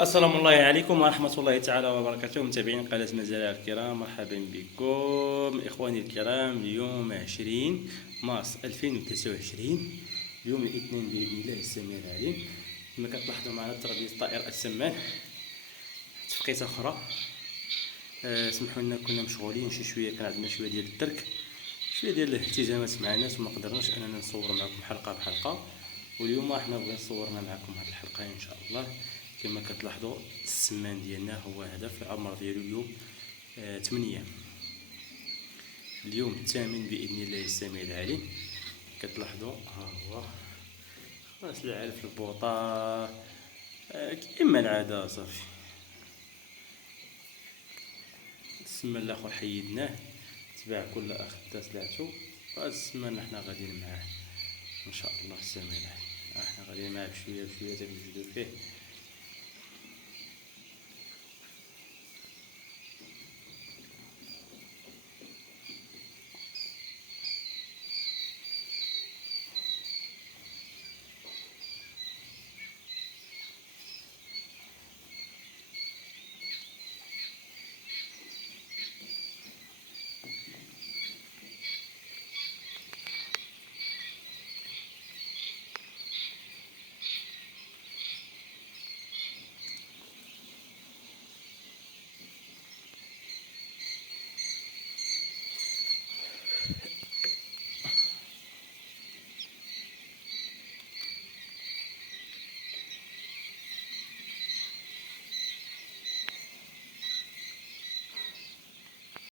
السلام الله عليكم ورحمة الله تعالى وبركاته، متابعين قناة مزارع الكرام، مرحبا بكم إخواني الكرام. اليوم 20 مارس 2023، يوم الاثنين بإذن الله السميع العليم. كما كتلاحظوا معنا تربية الطائر السمان، تفقيته أخرى. سمحوا لنا كنا مشغولين شوية، كان عندنا شوية ديال الترك، شوية ديال الاهتزامات مع الناس، وما قدرناش أننا نصور معكم حلقة بحلقة. واليوم حنا بغينا صورنا معكم هذه الحلقة إن شاء الله. كما كتلاحظوا السمان ديالنا هو هذا، في العمر ديالو اليوم 8 أيام، اليوم الثامن بإذن الله السميع العليم. كتلاحظوا ها هو خلاص العال في البوطة كما العادة. صافي السمان الاخر حيدناه، تباع كل اخ دا سلعتو. هاد السمان حنا غاديين معاه ان شاء الله السميع العليم، حنا غاديين معاه بشويه بشويه تنوجدو فيه